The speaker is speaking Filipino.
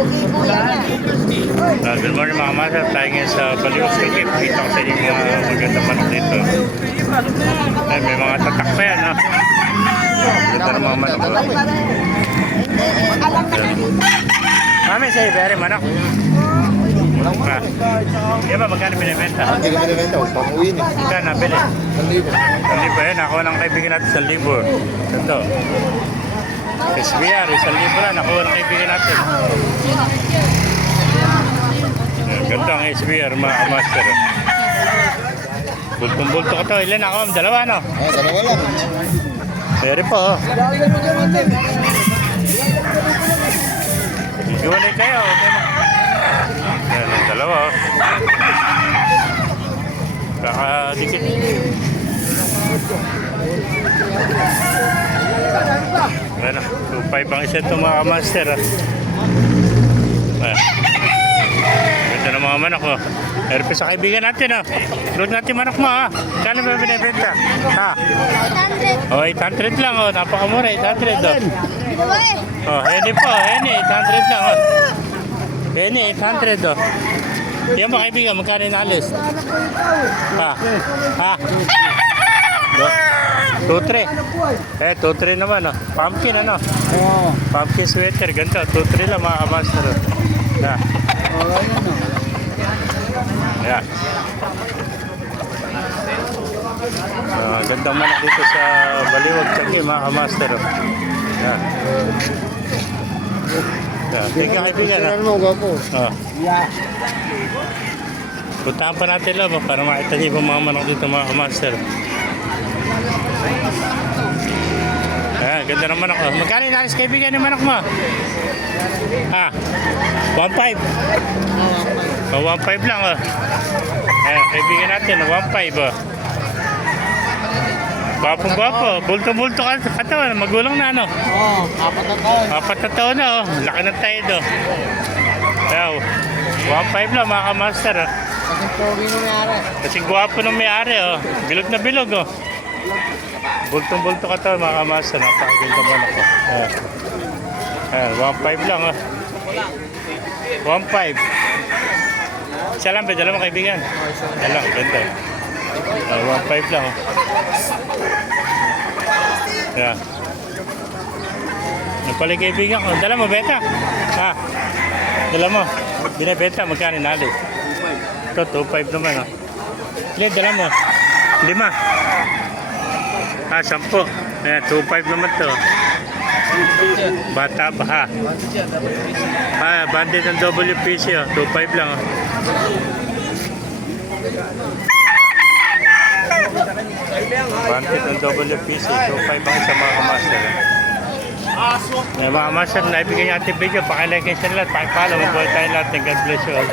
Good morning mga master. Tayo ngayon sa Baliwag City. Kita ko sa inyo mga magandang manok dito. Ay, may mga tatak pa yan, no? Ganda ng mga manok. Mami, sa'yo, very manok. Yan ba, magkano binibenta? Hindi ka binibenta, pang-uwi niya. Magkano nabili? 1,000. 1,000 yan. Nakuha ng kaibigan natin 1,000. Ito. SBR, 1,000 lang. Nakuha ng kaibigan natin. Ganda ang SBR, mga master. Bultong-bulto ka to. Ilan ako? Dalawa, no? Dalawa lang. Meron po, oh. Igiwalay kayo. Yan, ang dalawa, oh. Kakadikit. Ano, 2.5 ang isa ito, mga master, oh. Ganda ng mga manok, oh. Meron pa sa kaibigan natin, oh. Load natin manok mo, ha. Kano ba binibenta? Ha? 800. Oh, 800 lang, oh. Napakamura, 800, oh. Oh, Henny po, Henny, 800 lang, oh. Henny, 800, oh. Yan ba kaibigan, magkano inalis? Ha? Ha? 2-3. 2-3 naman, oh. Pumpkin, ano? Pumpkin sweater, ganda. 2-3 lang, mga master, oh. Yeah. Yeah. Gandang manok dito sa Baliwag City, mga master. Yeah. Yeah. Thank you, kaibigan. Tingnan mo, gwapo. Oh. Puntahan pa natin lang para makita niyo yung mga manok dito, mga master. Ayan, ganda ng manok. Magkano inalis kaibigan yung manok mo? Ha? 1.5? Oh, 1.5 lang, oh. Ayan, kaibigan natin, 1.5, oh. Gwapong-gwapo. Bulto-bulto ka katawan. Magulang na, ano? Oo, 4 na taon. 4 na taon na, oh. Laki ng tayo, do. Ayan, 1.5 lang, mga master, oh. Kasing pogi mo mayari. Kasing gwapo ng may-ari, oh. Bilog na bilog, oh. Bultong-bulto ka taon, mga master. Napakaganda mo na ko. Ayan, 1.5 lang, oh. 1.5. Isa lang, dala mo kaibigan. Yan lang, ganda. 1.5 lang, oh. Ayan. Yan pala yung kaibigan ko. Dala mo, beta. Ha? Dala mo. Binibenta, magkano nalis? Ito, 2.5 naman, oh. Ilan, dala mo? 5. 10. Ayan, 2.5 naman to. Bata pa, ha? Bandit ng WPC, oh. 2.5 lang, oh. Bandit ng WPC, 2.5 ang isa, mga master. Mga master, naibigay niya ating video. Pakilike kayo sa lahat, pakipalo. Mabuhay tayo lahat. God bless you all.